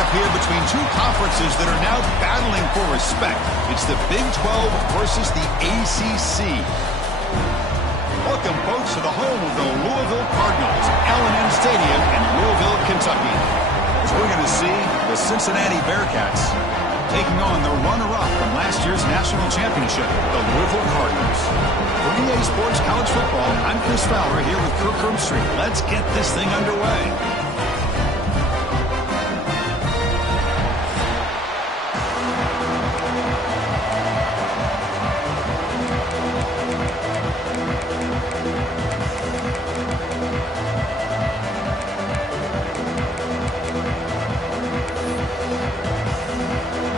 matchup here between two conferences that are now battling for respect. It's the Big 12 versus the ACC. Welcome, folks, to the home of the Louisville Cardinals, L&N Stadium in Louisville, Kentucky. As we're going to see the Cincinnati Bearcats taking on the runner-up from last year's national championship, the Louisville Cardinals. For EA Sports College Football, I'm Chris Fowler here with Kirk Herbstreit. Let's get this thing underway.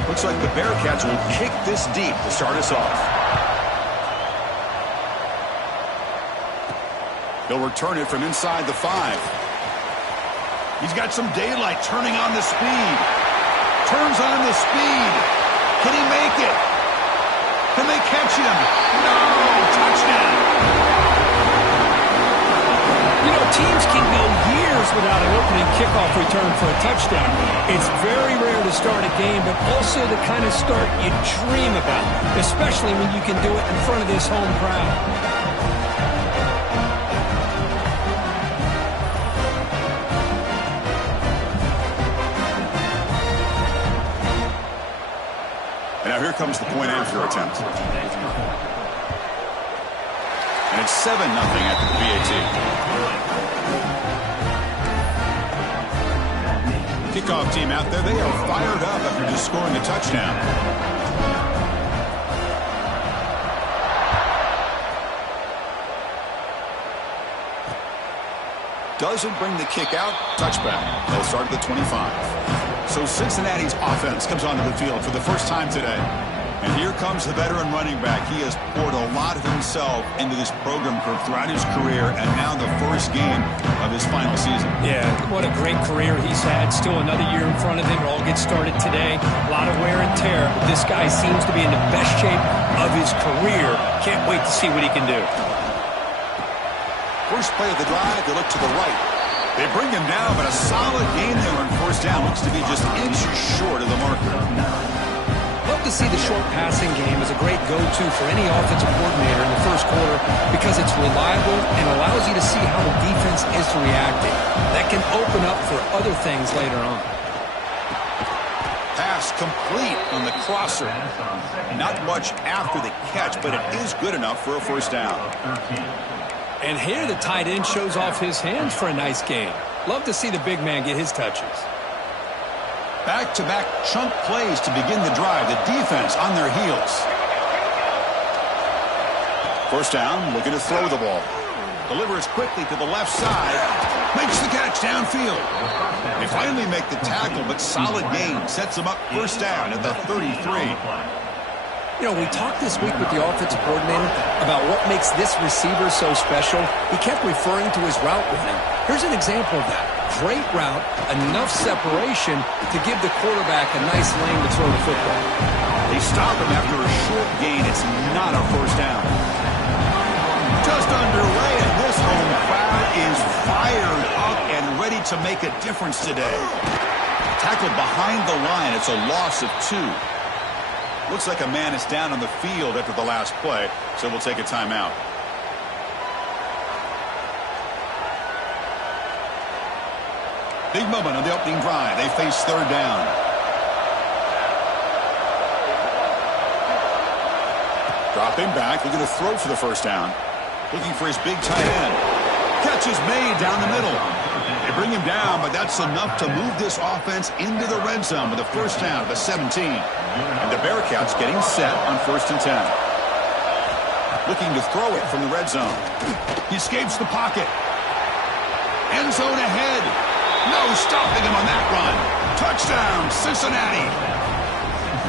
Looks like the Bearcats will kick this deep to start us off. He'll return it from inside the 5. He's got some daylight, turning on the speed. Turns on the speed. Can he make it? Can they catch him? No! Touchdown! You know, teams can go years without an opening kickoff return for a touchdown. It's very rare to start a game, but also the kind of start you dream about, especially when you can do it in front of this home crowd. And now here comes the point after attempt. And it's 7-0 after the PAT. Kickoff team out there, they are fired up after just scoring a touchdown. Doesn't bring the kick out. Touchback. They'll start at the 25. So Cincinnati's offense comes onto the field for the first time today. And here comes the veteran running back. He has poured a lot of himself into this program throughout his career, and now the first game of his final season. Yeah, what a great career he's had. Still another year in front of him. It all gets started today. A lot of wear and tear, but this guy seems to be in the best shape of his career. Can't wait to see what he can do. First play of the drive, they look to the right. They bring him down, but a solid game there on first down. Looks to be just inches short of the marker. Love to see the short passing game as a great go-to for any offensive coordinator in the first quarter because it's reliable and allows you to see how the defense is reacting. That can open up for other things later on. Pass complete on the crosser. Not much after the catch, but it is good enough for a first down. And here the tight end shows off his hands for a nice game. Love to see the big man get his touches. Back-to-back chunk plays to begin the drive. The defense on their heels. First down, looking to throw the ball. Delivers quickly to the left side. Makes the catch downfield. They finally make the tackle, but solid gain. Sets them up first down at the 33. You know, we talked this week with the offensive coordinator about what makes this receiver so special. He kept referring to his route with him. Here's an example of that. Great route, enough separation to give the quarterback a nice lane to throw the football. They stop him after a short gain. It's not a first down. Just underway, and this home crowd is fired up and ready to make a difference today. Tackled behind the line. It's a loss of 2. Looks like a man is down on the field after the last play, so we'll take a timeout. Big moment on the opening drive. They face third down. Dropping back, looking to throw for the first down. Looking for his big tight end. Catch is made down the middle. They bring him down, but that's enough to move this offense into the red zone with a first down at the 17. And the Bearcats getting set on 1st and 10. Looking to throw it from the red zone. He escapes the pocket. End zone ahead. No stopping him on that run. Touchdown, Cincinnati.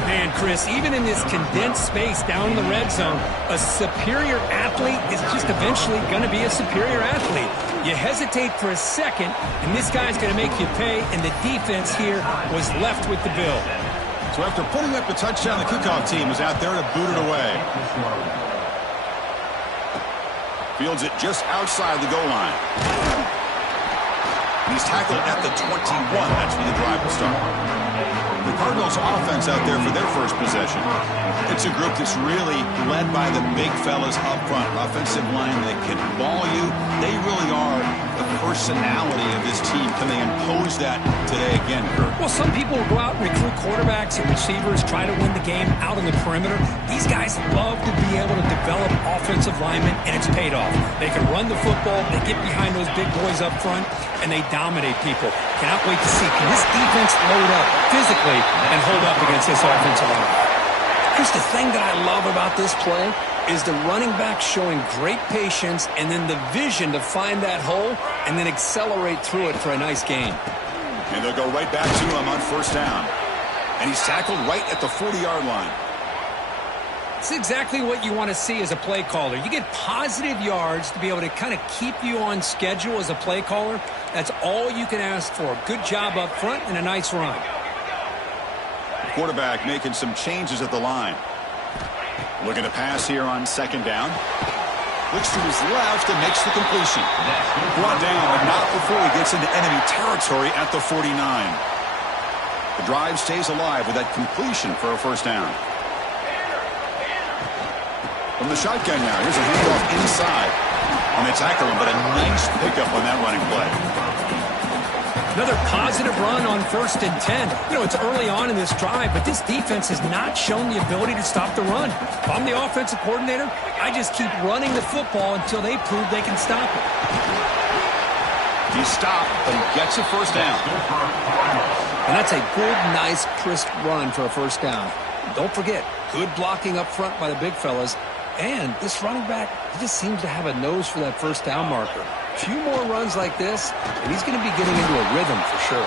Man, Chris, even in this condensed space down in the red zone, a superior athlete is just eventually going to be a superior athlete. You hesitate for a second, and this guy's going to make you pay, and the defense here was left with the bill. So after putting up the touchdown, the kickoff team is out there to boot it away. Fields it just outside the goal line. He's tackled at the 21. That's where the drive will start. The Cardinals offense out there for their first possession. It's a group that's really led by the big fellas up front. Offensive line that can ball you. They really are the personality of this team. Can they impose that today again, Kurt? Well, some people will go out and recruit quarterbacks and receivers, try to win the game out on the perimeter. These guys love to be able to develop offensive linemen, and it's paid off. They can run the football, they get behind those big boys up front, and they dominate people. Cannot wait to see. Can this defense load up physically and hold up against this offensive line? Chris, the thing that I love about this play is the running back showing great patience and then the vision to find that hole and then accelerate through it for a nice gain. And they'll go right back to him on first down. And he's tackled right at the 40-yard line. It's exactly what you want to see as a play caller. You get positive yards to be able to kind of keep you on schedule as a play caller. That's all you can ask for. Good job up front and a nice run. Quarterback making some changes at the line. Looking to pass here on second down. Looks to his left and makes the completion. Brought down, but not before he gets into enemy territory at the 49. The drive stays alive with that completion for a first down. From the shotgun now, here's a handoff inside. And they tackle him, but a nice pickup on that running play. Another positive run on 1st and 10. You know, it's early on in this drive, but this defense has not shown the ability to stop the run. If I'm the offensive coordinator, I just keep running the football until they prove they can stop it. He stopped, but he gets a first down. And that's a good, nice, crisp run for a first down. Don't forget, good blocking up front by the big fellas. And this running back, he just seems to have a nose for that first down marker. A few more runs like this, and he's going to be getting into a rhythm for sure.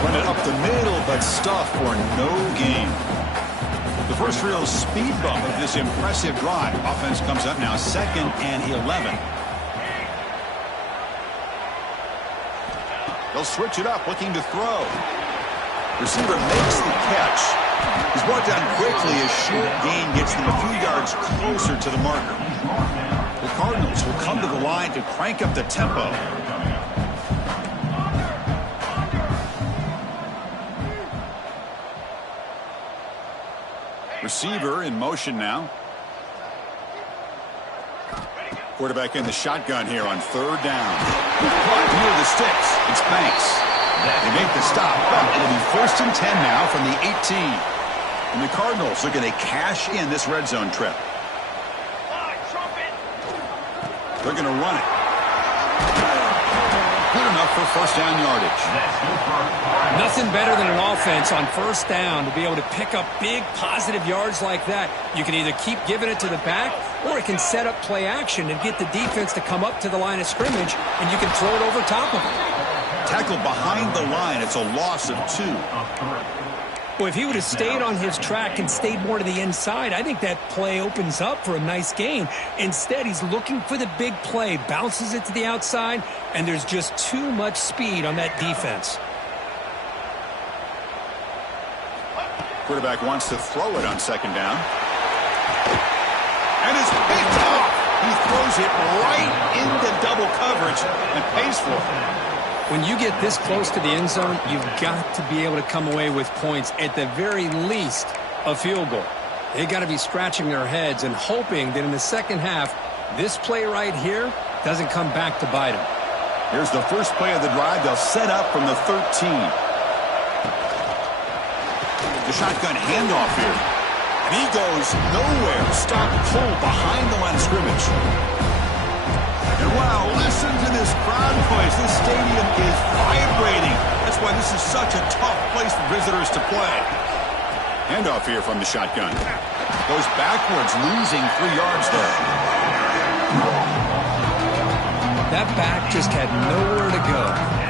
Run it up the middle, but stuff for no gain. The first real speed bump of this impressive drive. Offense comes up now 2nd and 11. They'll switch it up, looking to throw. Receiver makes the catch. He's brought down quickly as short gain gets them a few yards closer to the marker. The Cardinals will come to the line to crank up the tempo. Receiver in motion now. Quarterback in the shotgun here on 3rd down. Caught near the sticks. It's Banks. They make the stop, but it'll be 1st and 10 now from the 18. And the Cardinals are going to cash in this red zone trip. They're going to run it. Good enough for first down yardage. Nothing better than an offense on first down to be able to pick up big positive yards like that. You can either keep giving it to the back, or it can set up play action and get the defense to come up to the line of scrimmage, and you can throw it over top of it. Tackled behind the line. It's a loss of 2. Well, if he would have stayed on his track and stayed more to the inside, I think that play opens up for a nice gain. Instead, he's looking for the big play, bounces it to the outside, and there's just too much speed on that defense. Quarterback wants to throw it on second down. And it's picked off. He throws it right into double coverage and pays for it. When you get this close to the end zone, you've got to be able to come away with points, at the very least, a field goal. They've got to be scratching their heads and hoping that in the second half, this play right here doesn't come back to bite them. Here's the first play of the drive. They'll set up from the 13. The shotgun handoff here. And he goes nowhere. Stop pull behind the line of scrimmage. And wow, listen to this crowd noise. This stadium is vibrating. That's why this is such a tough place for visitors to play. Handoff here from the shotgun. Goes backwards, losing 3 yards there. That back just had nowhere to go.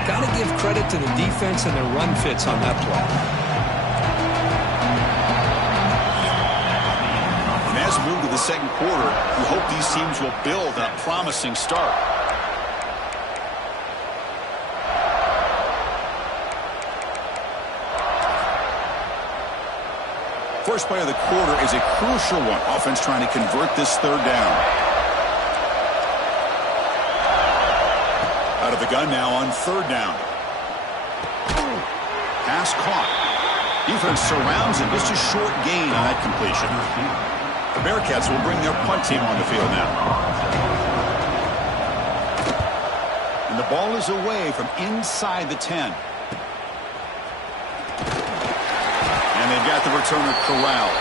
Got to give credit to the defense and their run fits on that play. As we move to the second quarter, we hope these teams will build a promising start. First play of the quarter is a crucial one. Offense trying to convert this 3rd down. Out of the gun now on 3rd down. Pass caught. Defense surrounds him. Just a short gain on that completion. The Bearcats will bring their punt team on the field now. And the ball is away from inside the 10. And they've got the returner corralled.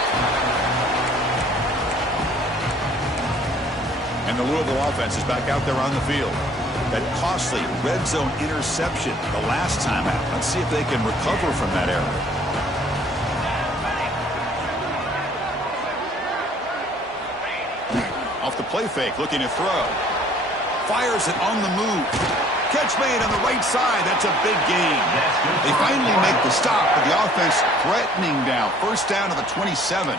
And the Louisville offense is back out there on the field. That costly red zone interception the last time out. Let's see if they can recover from that error. Off the play fake, looking to throw. Fires it on the move. Catch made on the right side. That's a big gain. They finally make the stop, but the offense threatening now. First down to the 27.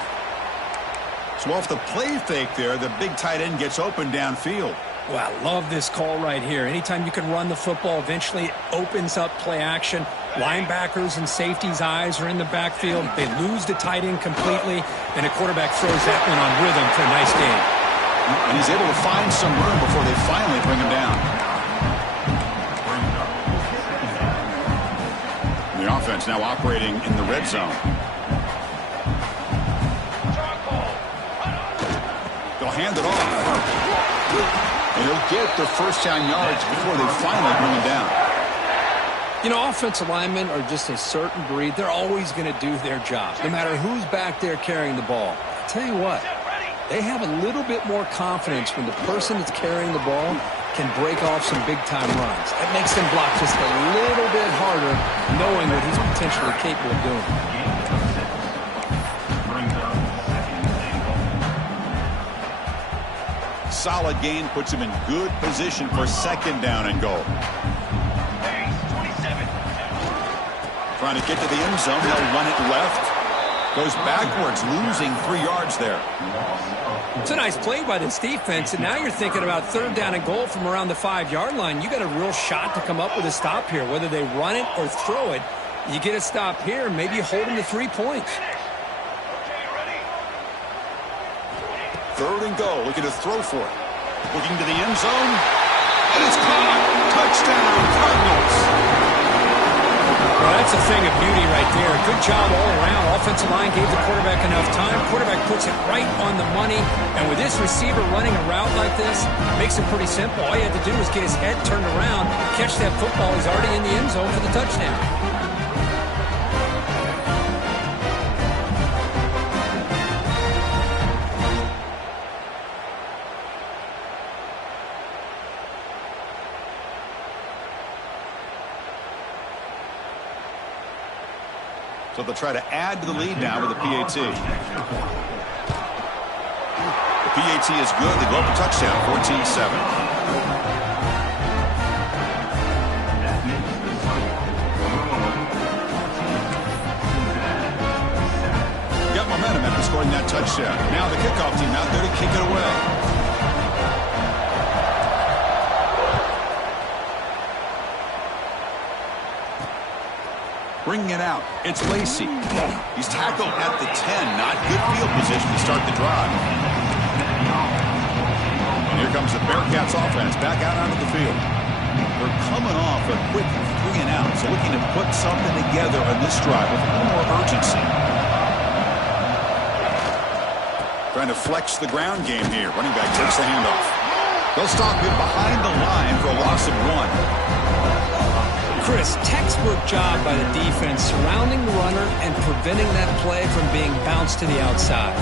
So off the play fake there, the big tight end gets open downfield. Well, I love this call right here. Anytime you can run the football, eventually it opens up play action. Linebackers and safeties' eyes are in the backfield. They lose the tight end completely, and a quarterback throws that one on rhythm for a nice gain. And he's able to find some room before they finally bring him down. The offense now operating in the red zone. They'll hand it off. And he'll get the first down yards before they finally bring him down. You know, offensive linemen are just a certain breed. They're always going to do their job, no matter who's back there carrying the ball. I'll tell you what, they have a little bit more confidence when the person that's carrying the ball can break off some big-time runs. That makes them block just a little bit harder, knowing what he's potentially capable of doing. Solid gain puts him in good position for second down and goal. Trying to get to the end zone. They'll run it left. Goes backwards, losing 3 yards there. It's a nice play by this defense, and now you're thinking about third down and goal from around the 5-yard line. You got a real shot to come up with a stop here. Whether they run it or throw it, you get a stop here, maybe you hold them to 3 points. Third and goal, looking to throw for it. Looking to the end zone. And it's caught. Touchdown, Cardinals. Well, that's a thing of beauty right there. Good job all around. Offensive line gave the quarterback enough time. Quarterback puts it right on the money. And with this receiver running a route like this, makes it pretty simple. All you had to do was get his head turned around, catch that football. He's already in the end zone for the touchdown. So they'll try to add to the lead now with the PAT. The PAT is good. They go up a touchdown, 14-7. Got momentum after scoring that touchdown. Now the kickoff team out there to kick it away. Bringing it out, it's Lacey. He's tackled at the 10. Not good field position to start the drive. And here comes the Bearcats offense back out onto the field. They're coming off a quick 3 and out, so looking to put something together on this drive with a little more urgency. Trying to flex the ground game here. Running back takes the handoff. They'll stop him behind the line for a loss of 1. Chris, textbook job by the defense surrounding the runner and preventing that play from being bounced to the outside.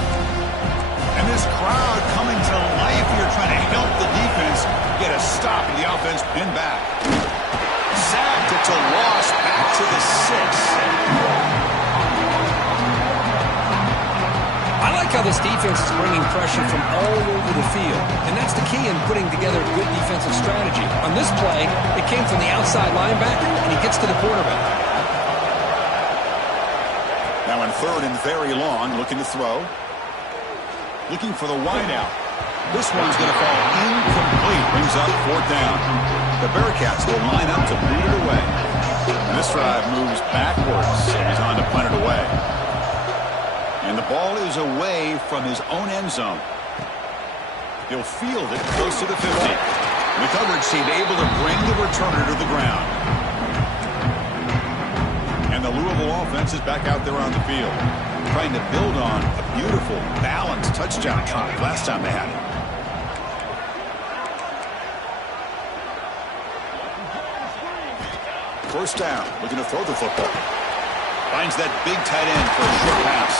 And this crowd coming to life here trying to help the defense get a stop and the offense pinned back. Sacked, it's a loss back to the 6. I like how this defense is bringing pressure from all over the field, and that's the key in putting together a good defensive strategy. On this play, it came from the outside linebacker, and he gets to the quarterback. Now in third and very long, looking to throw. Looking for the wideout. This one's going to fall incomplete. Brings up 4th down. The Bearcats will line up to boot it away. And this drive moves backwards, and he's on to punt it away. And the ball is away from his own end zone. He'll field it close to the 50. And the coverage team able to bring the returner to the ground. And the Louisville offense is back out there on the field, trying to build on a beautiful, balanced touchdown drive last time they had it. First down, looking to throw the football. Finds that big tight end for a short pass.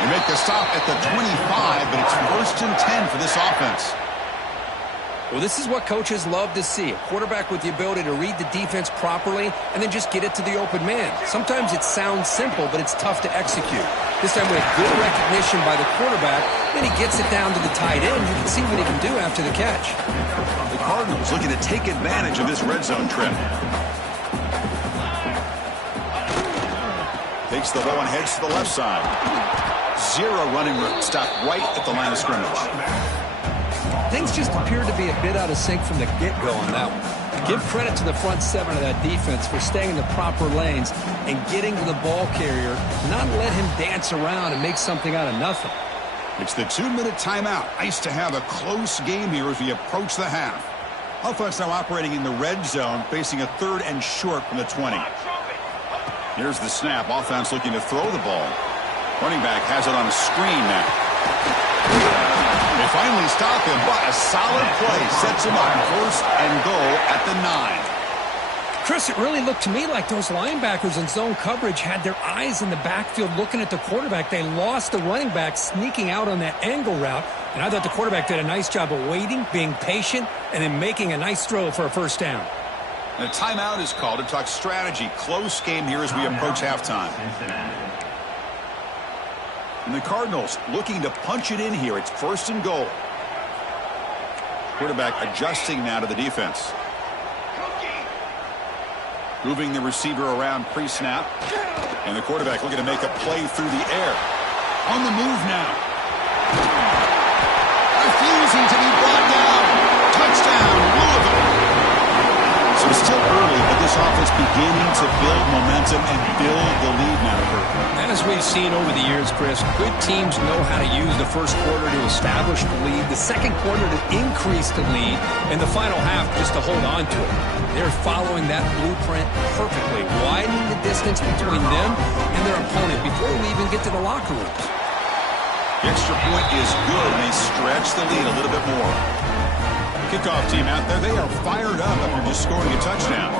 They make the stop at the 25, but it's 1st and 10 for this offense. Well, this is what coaches love to see. A quarterback with the ability to read the defense properly and then just get it to the open man. Sometimes it sounds simple, but it's tough to execute. This time with good recognition by the quarterback, then he gets it down to the tight end. You can see what he can do after the catch. The Cardinals looking to take advantage of this red zone trip. Takes the ball and heads to the left side. Zero running room. Stop right at the line of scrimmage. Things just appeared to be a bit out of sync from the get-go on that one. Give credit to the front seven of that defense for staying in the proper lanes and getting to the ball carrier, not let him dance around and make something out of nothing. It's the 2-minute timeout. Nice to have a close game here as we approach the half. Offense now operating in the red zone, facing a 3rd and short from the 20. Here's the snap. Offense looking to throw the ball. Running back has it on a screen now. They finally stop him, but a solid play sets him up 1st and goal at the 9. Chris, it really looked to me like those linebackers in zone coverage had their eyes in the backfield looking at the quarterback. They lost the running back sneaking out on that angle route, and I thought the quarterback did a nice job of waiting, being patient, and then making a nice throw for a 1st down. And a timeout is called to talk strategy. Close game here as we approach halftime. And the Cardinals looking to punch it in here. It's 1st and goal. Quarterback adjusting now to the defense. Moving the receiver around pre-snap. And the quarterback looking to make a play through the air. On the move now. Refusing to be brought down. Touchdown, Louisville. So it's still early, but this offense beginning to build momentum and build the lead now. As we've seen over the years, Chris, good teams know how to use the 1st quarter to establish the lead, the 2nd quarter to increase the lead, and the final half just to hold on to it. They're following that blueprint perfectly, widening the distance between them and their opponent before we even get to the locker rooms. The extra point is good, and they stretch the lead a little bit more. Kickoff team out there, they are fired up after just scoring a touchdown.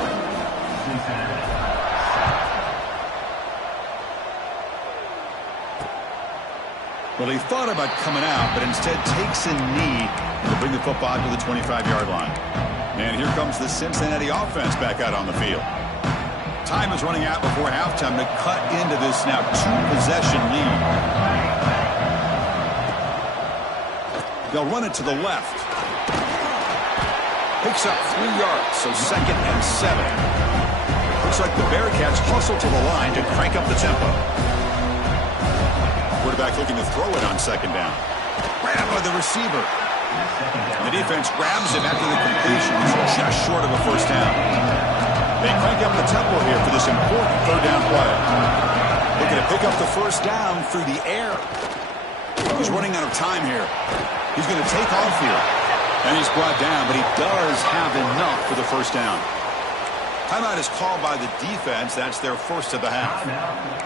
Well, he thought about coming out, but instead takes a knee to bring the football to the 25-yard line. And here comes the Cincinnati offense back out on the field. Time is running out before halftime to cut into this now 2-possession lead. They'll run it to the left. Picks up 3 yards, so 2nd and 7. Looks like the Bearcats hustle to the line to crank up the tempo. Quarterback looking to throw it on 2nd down. Grab by the receiver. And the defense grabs him after the completion. He's just short of a 1st down. They crank up the tempo here for this important 3rd down play. Looking to pick up the 1st down through the air. He's running out of time here. He's going to take off here. And he's brought down, but he does have enough for the 1st down. Timeout is called by the defense. That's their 1st of the half.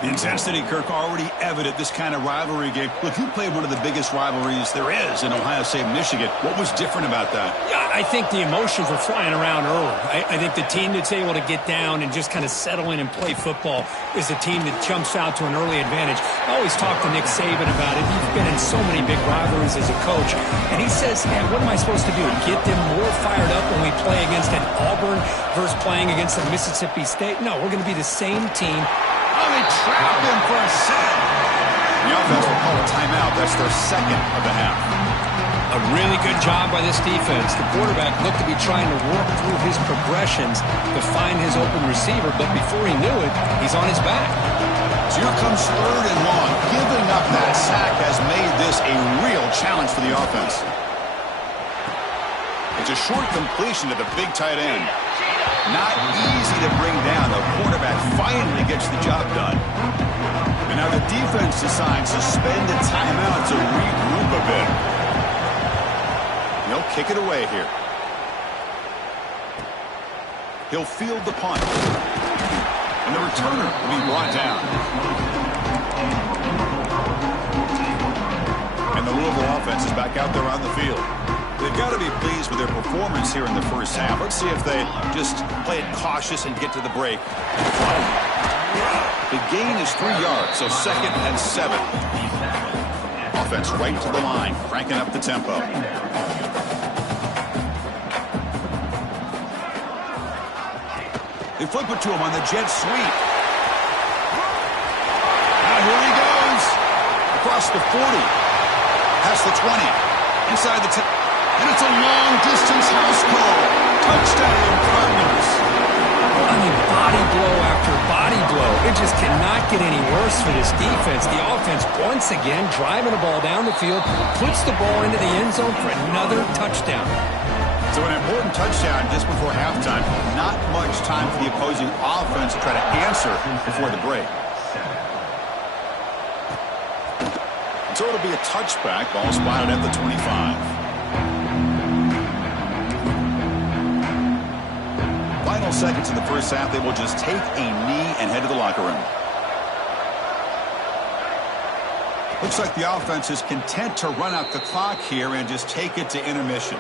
The intensity, Kirk, already evident this kind of rivalry game. Look, you played one of the biggest rivalries there is in Ohio State, Michigan. What was different about that? Yeah, I think the emotions were flying around early. I think the team that's able to get down and just kind of settle in and play football is the team that jumps out to an early advantage. I always talk to Nick Saban about it. He's been in so many big rivalries as a coach. And he says, man, what am I supposed to do? Get them more fired up when we play against an Auburn versus playing against a Mississippi State? No, we're going to be the same team. Oh, they trap him for a sack. The offense will call a timeout. That's their 2nd of the half. A really good job by this defense. The quarterback looked to be trying to work through his progressions to find his open receiver, but before he knew it, he's on his back. So here comes 3rd and long. Giving up that sack has made this a real challenge for the offense. It's a short completion to the big tight end. Not easy to bring down. The quarterback finally gets the job done. And now the defense decides to spend a timeout to regroup a bit. He'll kick it away here. He'll field the punt. And the returner will be brought down. And the Louisville offense is back out there on the field. They've got to be pleased with their performance here in the first half. Let's see if they just play it cautious and get to the break. The gain is 3 yards, so 2nd and 7. Offense right to the line, cranking up the tempo. They flip it to him on the jet sweep. Now here he goes. Across the 40. Past the 20. Inside the 10. And it's a long-distance house call. Touchdown, Cardinals. I mean, body blow after body blow. It just cannot get any worse for this defense. The offense, once again, driving the ball down the field, puts the ball into the end zone for another touchdown. So an important touchdown just before halftime. Not much time for the opposing offense to try to answer before the break. So it'll be a touchback. Ball spotted at the 25. Final seconds in the first half. They will just take a knee and head to the locker room. Looks like the offense is content to run out the clock here and just take it to intermission.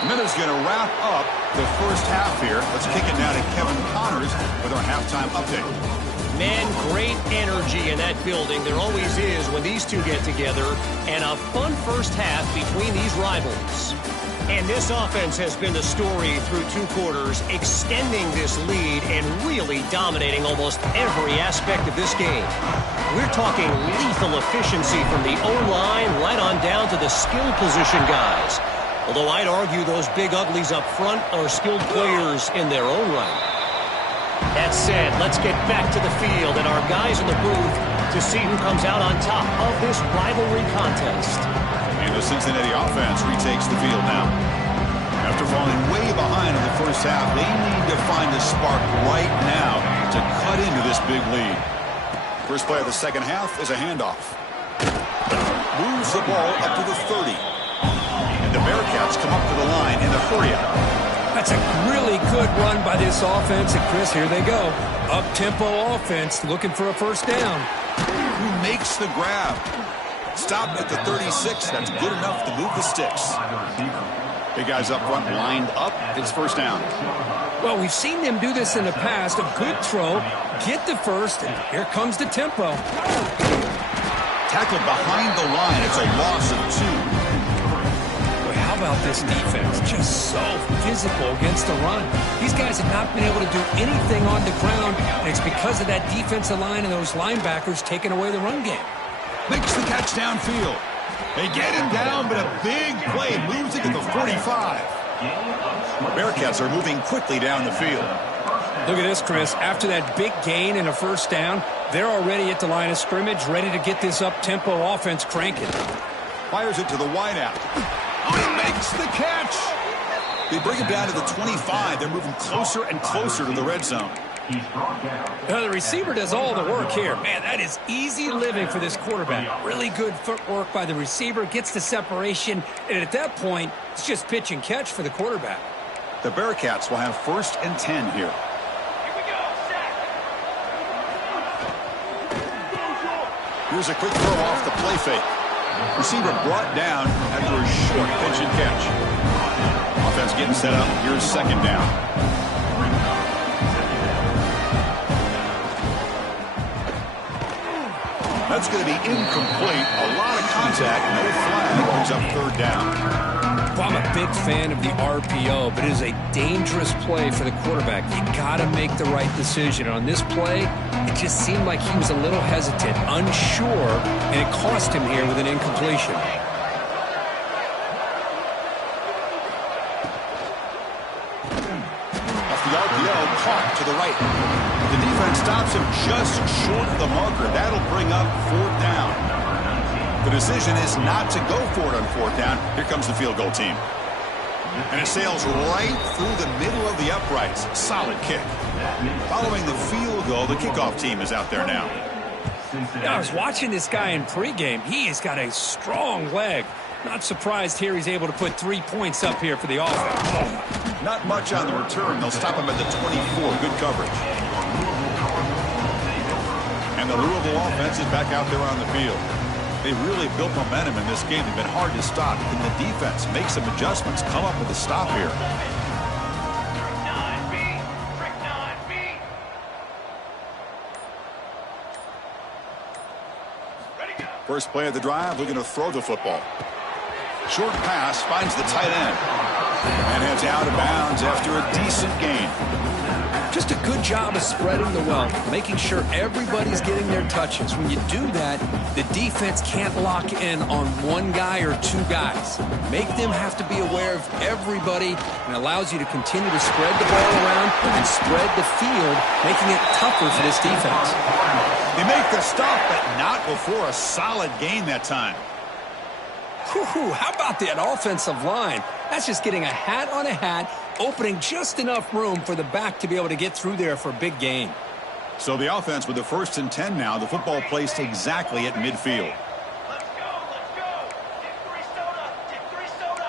The minute's going to wrap up the first half here. Let's kick it now to Kevin Connors with our halftime update. Man, great energy in that building. There always is when these two get together. And a fun first half between these rivals. And this offense has been the story through 2 quarters, extending this lead and really dominating almost every aspect of this game. We're talking lethal efficiency from the O-line right on down to the skill position guys. Although I'd argue those big uglies up front are skilled players in their own right. That said, let's get back to the field and our guys in the booth to see who comes out on top of this rivalry contest. And the Cincinnati offense retakes the field now. After falling way behind in the first half, they need to find a spark right now to cut into this big lead. First play of the second half is a handoff. Moves the ball up to the 30. And the Bearcats come up to the line in a hurry-up. That's a really good run by this offense. And, Chris, here they go. Up-tempo offense looking for a first down. Who makes the grab? Stopped at the 36. That's good enough to move the sticks. Big guys up front lined up. It's first down. Well, we've seen them do this in the past. A good throw, get the first, and here comes the tempo. Tackled behind the line. It's a loss of 2. Boy, how about this defense? Just so physical against the run. These guys have not been able to do anything on the ground, and it's because of that defensive line and those linebackers taking away the run game. Makes the catch downfield. They get him down, but a big play moves it to the 45. Bearcats are moving quickly down the field. Look at this, Chris. After that big gain and a first down, they're already at the line of scrimmage, ready to get this up-tempo offense cranking. Fires it to the wideout. Oh, he makes the catch. They bring him down to the 25. They're moving closer and closer to the red zone. Now, the receiver does all the work here. Man, that is easy living for this quarterback. Really good footwork by the receiver, gets the separation, and at that point, it's just pitch and catch for the quarterback. The Bearcats will have 1st and 10 here. Here's a quick throw off the play fake. Receiver brought down after a short pitch and catch. Offense getting set up. Here's second down. That's going to be incomplete. A lot of contact. No flag. Brings up third down. Well, I'm a big fan of the RPO, but it is a dangerous play for the quarterback. You got to make the right decision. On this play, it just seemed like he was a little hesitant, unsure, and it cost him here with an incompletion. Off the RPO, caught to the right. The defense stops him just short of the marker. That'll bring up 4th down. The decision is not to go for it on 4th down. Here comes the field goal team. And it sails right through the middle of the uprights. Solid kick. Following the field goal, the kickoff team is out there now. Yeah, I was watching this guy in pregame. He has got a strong leg. Not surprised here he's able to put 3 points up here for the offense. Not much on the return. They'll stop him at the 24. Good coverage. And the Louisville offense is back out there on the field. They really built momentum in this game. They've been hard to stop. Can the defense make some adjustments, come up with a stop here? First play of the drive, looking to throw the football. Short pass finds the tight end. And heads out of bounds after a decent gain. Just a good job of spreading the wealth, making sure everybody's getting their touches. When you do that, the defense can't lock in on one guy or two guys. Make them have to be aware of everybody, and allows you to continue to spread the ball around and spread the field, making it tougher for this defense. They make the stop, but not before a solid gain that time. Whew, how about that offensive line? That's just getting a hat on a hat, opening just enough room for the back to be able to get through there for a big gain. So the offense with the 1st and 10 now, the football placed exactly at midfield. Let's go. Get three soda.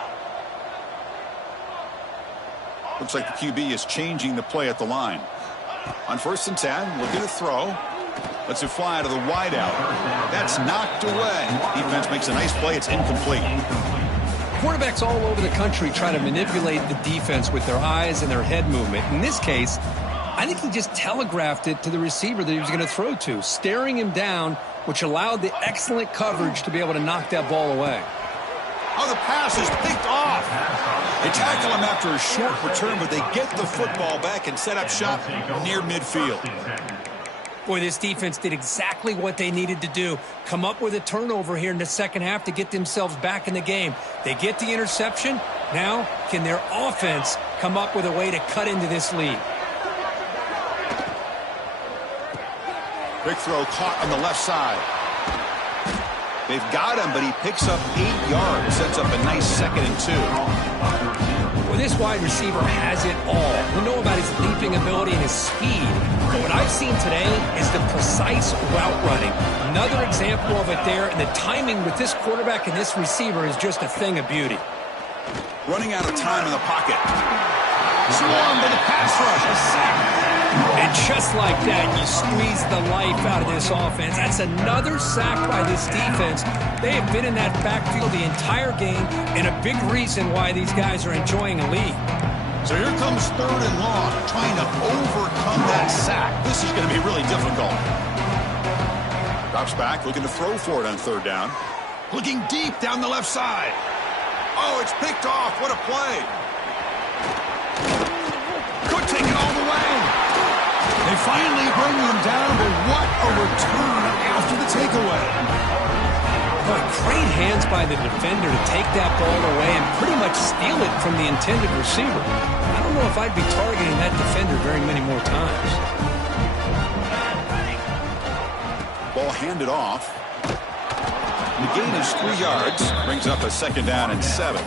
Looks like the QB is changing the play at the line. On 1st and 10, looking to throw. Lets it fly to the wideout. That's knocked away. Defense makes a nice play. It's incomplete. Quarterbacks all over the country try to manipulate the defense with their eyes and their head movement. In this case, I think he just telegraphed it to the receiver that he was going to throw to, staring him down, which allowed the excellent coverage to be able to knock that ball away. Oh, the pass is picked off. They tackle him after a short return, but they get the football back and set up shop near midfield. Boy, this defense did exactly what they needed to do. Come up with a turnover here in the second half to get themselves back in the game. They get the interception. Now, can their offense come up with a way to cut into this lead? Quick throw caught on the left side. They've got him, but he picks up 8 yards. Sets up a nice 2nd and 2. Well, this wide receiver has it all. We know about his leaping ability and his speed. But what I've seen today is the precise route running. Another example of it there, and the timing with this quarterback and this receiver is just a thing of beauty. Running out of time in the pocket. Swarmed by the pass rush. A sack. And just like that, you squeeze the life out of this offense. That's another sack by this defense. They have been in that backfield the entire game, and a big reason why these guys are enjoying a lead. So here comes 3rd and long, trying to overcome that sack. This is going to be really difficult. Drops back, looking to throw for it on 3rd down. Looking deep down the left side. Oh, it's picked off. What a play. Could take it all the way. They finally bring him down, but what a return after the takeaway. Boy, great hands by the defender to take that ball away and pretty much steal it from the intended receiver. I don't know if I'd be targeting that defender very many more times. Ball handed off. The gain is 3 yards. Brings up a 2nd down and 7.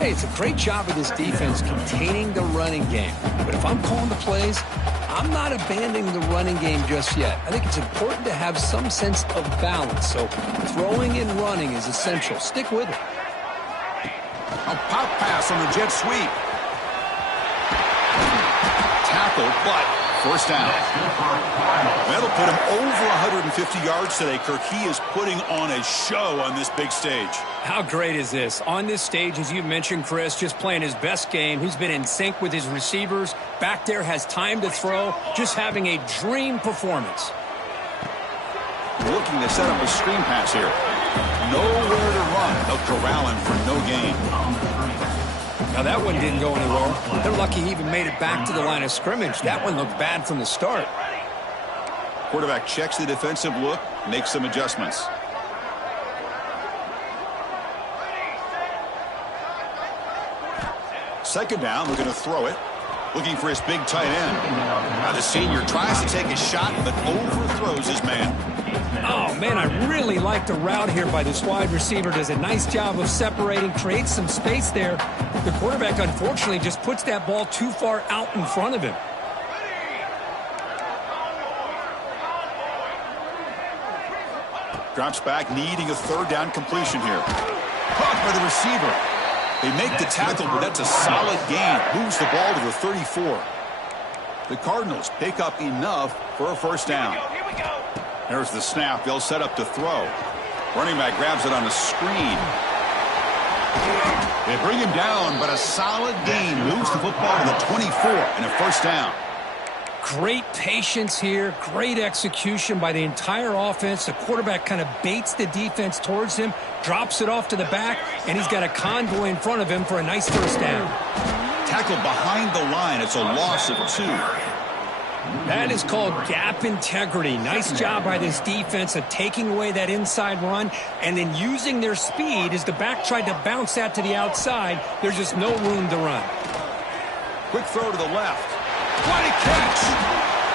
Hey, it's a great job of this defense containing the running game. But if I'm calling the plays, I'm not abandoning the running game just yet. I think it's important to have some sense of balance. So throwing and running is essential. Stick with it. A pop pass on the jet sweep. Tackled, but 1st down. That'll put him over 150 yards today, Kirk. He is putting on a show on this big stage. How great is this? On this stage, as you mentioned, Chris, just playing his best game. He's been in sync with his receivers. Back there, has time to throw. Just having a dream performance. Looking to set up a screen pass here. Nowhere to run. They'll corral him for no gain. Now, that one didn't go anywhere. They're lucky he even made it back to the line of scrimmage. That one looked bad from the start. Quarterback checks the defensive look, makes some adjustments. Second down, looking to throw it. Looking for his big tight end. Now the senior tries to take a shot, but overthrows his man. Oh, man, I really like the route here by this wide receiver. Does a nice job of separating, creates some space there. The quarterback, unfortunately, just puts that ball too far out in front of him. Drops back, needing a 3rd down completion here. Caught by the receiver. They make the tackle, but that's a solid gain. Moves the ball to the 34. The Cardinals pick up enough for a first down. Here we go. There's the snap. They'll set up to throw. Running back grabs it on a screen. They bring him down, but a solid gain moves the football to the 24 and a first down. Great patience here, great execution by the entire offense. The quarterback kind of baits the defense towards him, drops it off to the back, and he's got a convoy in front of him for a nice first down. Tackle behind the line. It's a loss of 2. That is called gap integrity. Nice job by this defense of taking away that inside run and then using their speed as the back tried to bounce that to the outside. There's just no room to run. Quick throw to the left. What a catch!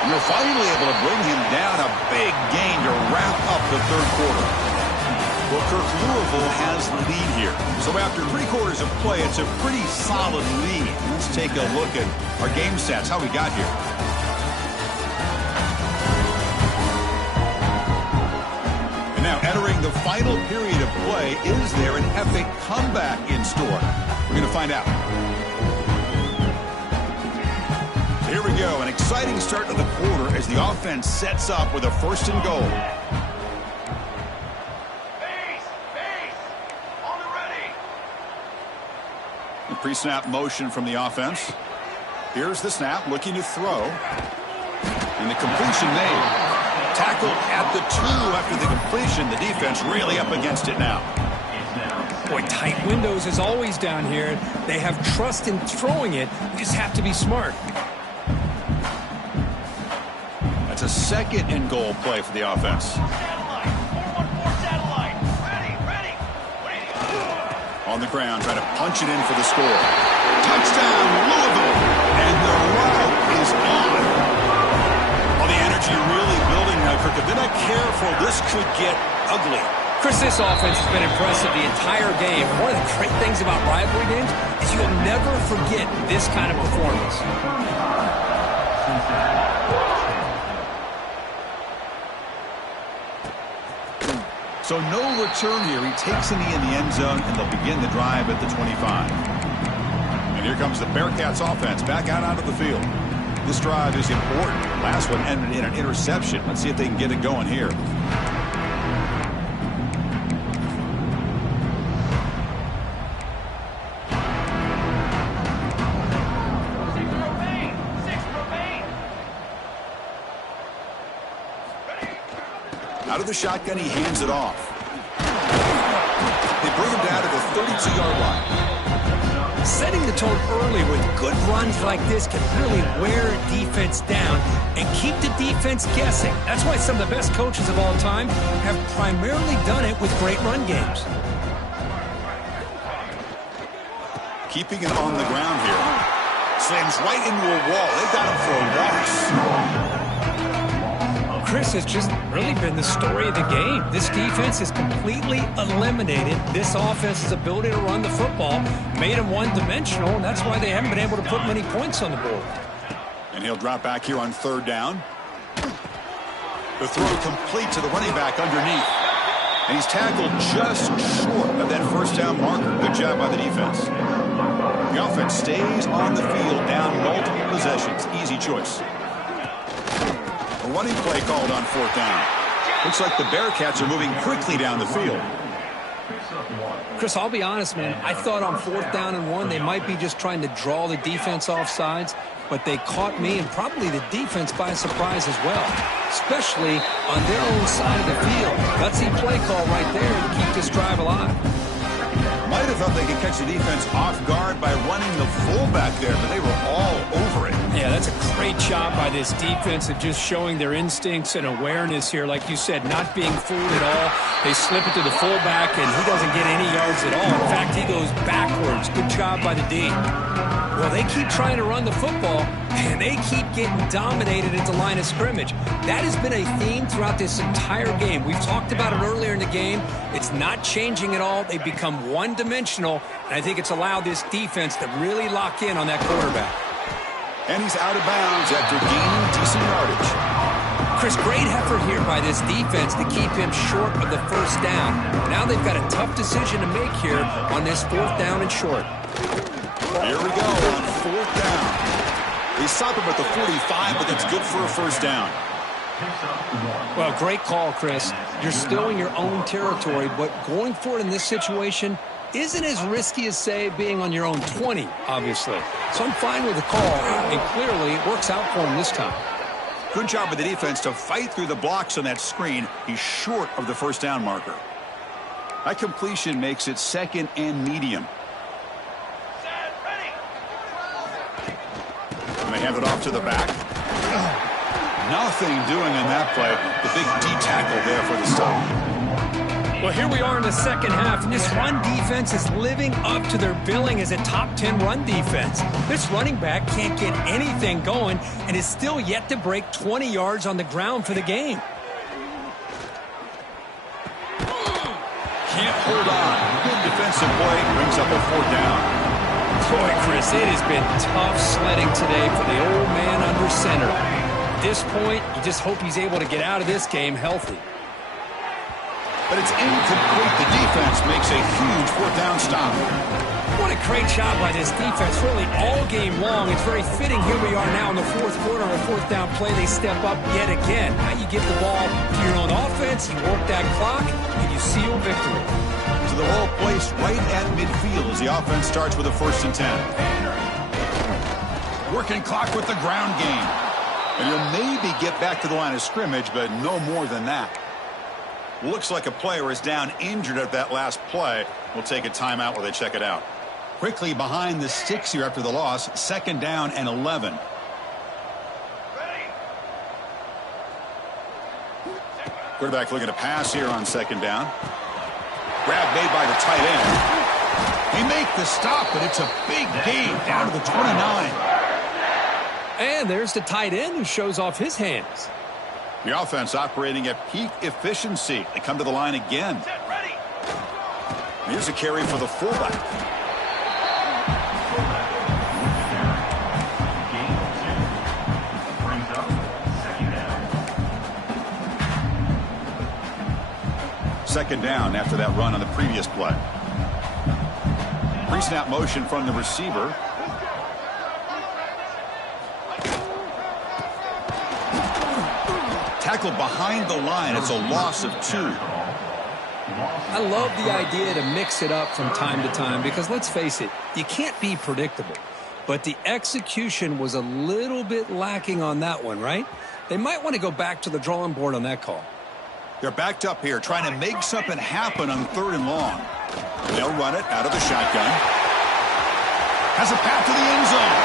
You're finally able to bring him down. A big gain to wrap up the third quarter. Well, Kirk, Louisville has the lead here. So after 3 quarters of play, it's a pretty solid lead. Let's take a look at our game stats, how we got here. And now entering the final period of play, is there an epic comeback in store? We're going to find out. Here we go, an exciting start to the quarter as the offense sets up with a 1st and goal. Base! On the ready! The pre-snap motion from the offense. Here's the snap, looking to throw. And the completion made. Tackled at the 2 after the completion. The defense really up against it now. Boy, tight windows as always down here. They have trust in throwing it. You just have to be smart. It's a 2nd and goal play for the offense. Satellite! 4-1-4 satellite! Ready! On the ground, trying to punch it in for the score. Touchdown, Louisville! And the route is on. Well, the energy really building now, Kirk. If they're not careful, this could get ugly. Chris, this offense has been impressive the entire game. One of the great things about rivalry games is you'll never forget this kind of performance. So no return here. He takes a knee in the end zone, and they'll begin the drive at the 25. And here comes the Bearcats offense back out onto the field. This drive is important. Last one ended in an interception. Let's see if they can get it going here. Out of the shotgun, he hands it off. They bring him down to the 32-yard line. Setting the tone early with good runs like this can really wear a defense down and keep the defense guessing. That's why some of the best coaches of all time have primarily done it with great run games. Keeping it on the ground here. Slams right into a wall. They got him for a loss. Chris has just really been the story of the game. This defense has completely eliminated this offense's ability to run the football, made them one-dimensional, and that's why they haven't been able to put many points on the board. And he'll drop back here on 3rd down. The throw complete to the running back underneath. And he's tackled just short of that 1st down marker. Good job by the defense. The offense stays on the field down multiple possessions. Easy choice. A running play called on 4th down. Looks like the Bearcats are moving quickly down the field. Chris, I'll be honest, man. I thought on 4th down and 1 they might be just trying to draw the defense off sides, but they caught me and probably the defense by surprise as well, especially on their own side of the field. Gutsy play call right there to keep this drive alive. Might have thought they could catch the defense off guard by running the fullback there, but they were all over it. Yeah, that's a great job by this defense of just showing their instincts and awareness here. Like you said, not being fooled at all. They slip it to the fullback, and he doesn't get any yards at all. In fact, he goes backwards. Good job by the D. Well, they keep trying to run the football, and they keep getting dominated at the line of scrimmage. That has been a theme throughout this entire game. We've talked about it earlier in the game. It's not changing at all. They've become one-dimensional, and I think it's allowed this defense to really lock in on that quarterback. And he's out of bounds after gaining decent yardage. Chris, great effort here by this defense to keep him short of the first down. Now they've got a tough decision to make here on this 4th down and short. Here we go on 4th down. They stop him at the 45, but that's good for a first down. Well, great call, Chris. You're still in your own territory, but going for it in this situation isn't as risky as, say, being on your own 20, obviously. So I'm fine with the call, and clearly it works out for him this time. Good job by the defense to fight through the blocks on that screen. He's short of the first down marker. That completion makes it 2nd and medium. Set, ready. And they hand it off to the back. Nothing doing on that play. The big D tackle there for the stop. Well, here we are in the second half, and this run defense is living up to their billing as a top 10 run defense. This running back can't get anything going and is still yet to break 20 yards on the ground for the game. Can't hold on. Good defensive play. Brings up a 4th down. Boy, Chris, it has been tough sledding today for the old man under center. At this point, you just hope he's able to get out of this game healthy. But it's incomplete. The defense makes a huge 4th down stop. What a great job by this defense, really all game long. It's very fitting. Here we are now in the 4th quarter on a 4th down play. They step up yet again. Now you give the ball to your own offense, you work that clock, and you seal victory. So the ball placed right at midfield as the offense starts with a 1st and 10. Working clock with the ground game. And you'll maybe get back to the line of scrimmage, but no more than that. Looks like a player is down injured at that last play. We'll take a timeout while they check it out. Quickly behind the sticks here after the loss. 2nd down and 11. Quarterback looking to pass here on 2nd down. Grab made by the tight end. They make the stop, but it's a big gain down to the 29. And there's the tight end who shows off his hands. The offense operating at peak efficiency. They come to the line again. Set, ready. Here's a carry for the fullback. Second down after that run on the previous play. Pre-snap motion from the receiver. Tackle behind the line. It's a loss of 2. I love the idea to mix it up from time to time because, let's face it, you can't be predictable. But the execution was a little bit lacking on that one, right? They might want to go back to the drawing board on that call. They're backed up here trying to make something happen on 3rd and long. They'll run it out of the shotgun. Has a path to the end zone.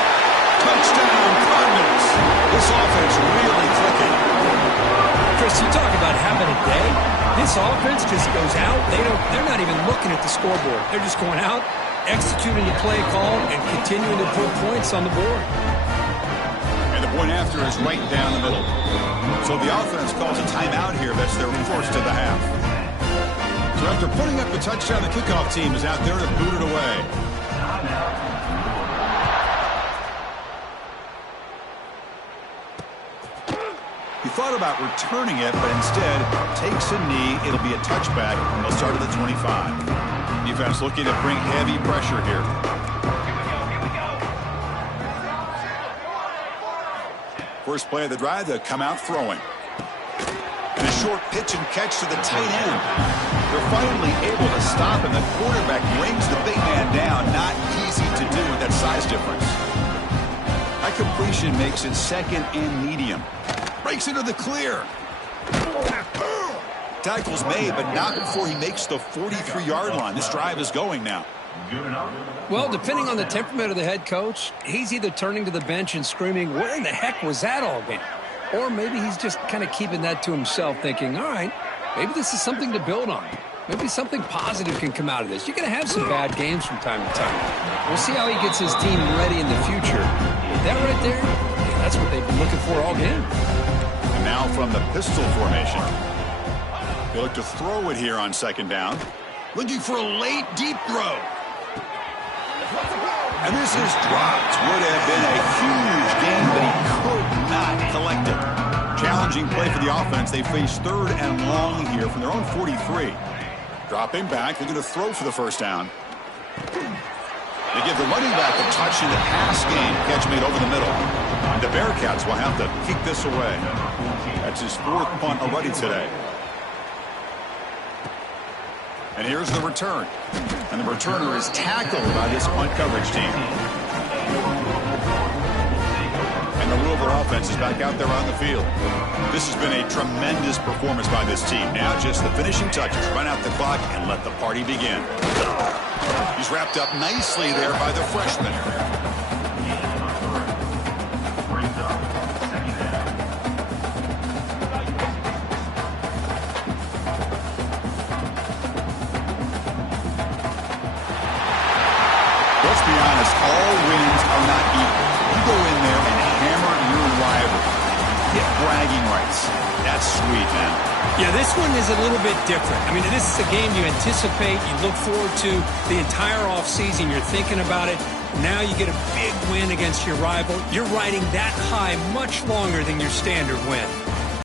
Touchdown, Cardinals. This offense really clicking. Chris, you talk about having a day. This offense just goes out. They're not even looking at the scoreboard. They're just going out, executing the play call, and continuing to put points on the board. And the point after is right down the middle. So the offense calls a timeout here. That's their first of the half. So after putting up the touchdown, the kickoff team is out there to boot it away. He thought about returning it, but instead takes a knee. It'll be a touchback, and they'll start at the 25. Defense looking to bring heavy pressure here. Here we go. First play of the drive, they'll come out throwing. And a short pitch and catch to the tight end. They're finally able to stop, and the quarterback brings the big man down. Not easy to do with that size difference. That completion makes it 2nd and medium. Breaks into the clear. Tackle's made, but not before he makes the 43-yard line. This drive is going now. Well, depending on the temperament of the head coach, he's either turning to the bench and screaming, where in the heck was that all game? Or maybe he's just kind of keeping that to himself, thinking, all right, maybe this is something to build on. Maybe something positive can come out of this. You're going to have some bad games from time to time. We'll see how he gets his team ready in the future. But that right there, that's what they've been looking for all game. And now from the pistol formation. They look to throw it here on 2nd down. Looking for a late, deep throw. And this is dropped. Would have been a huge game, but he could not collect it. Challenging play for the offense. They face 3rd and long here from their own 43. Dropping back. They're going to throw for the first down. They give the running back a touch in the pass game. Catch made over the middle. The Bearcats will have to kick this away. That's his 4th punt already today. And here's the return. And the returner is tackled by this punt coverage team. And the Louisville offense is back out there on the field. This has been a tremendous performance by this team. Now just the finishing touches. Run out the clock and let the party begin. He's wrapped up nicely there by the freshman. Let's be honest, all wins are not equal. You go in there and hammer your rival. Get bragging rights. That's sweet, man. Yeah, this one is a little bit different. I mean, this is a game you anticipate, you look forward to the entire offseason. You're thinking about it. Now you get a big win against your rival. You're riding that high much longer than your standard win.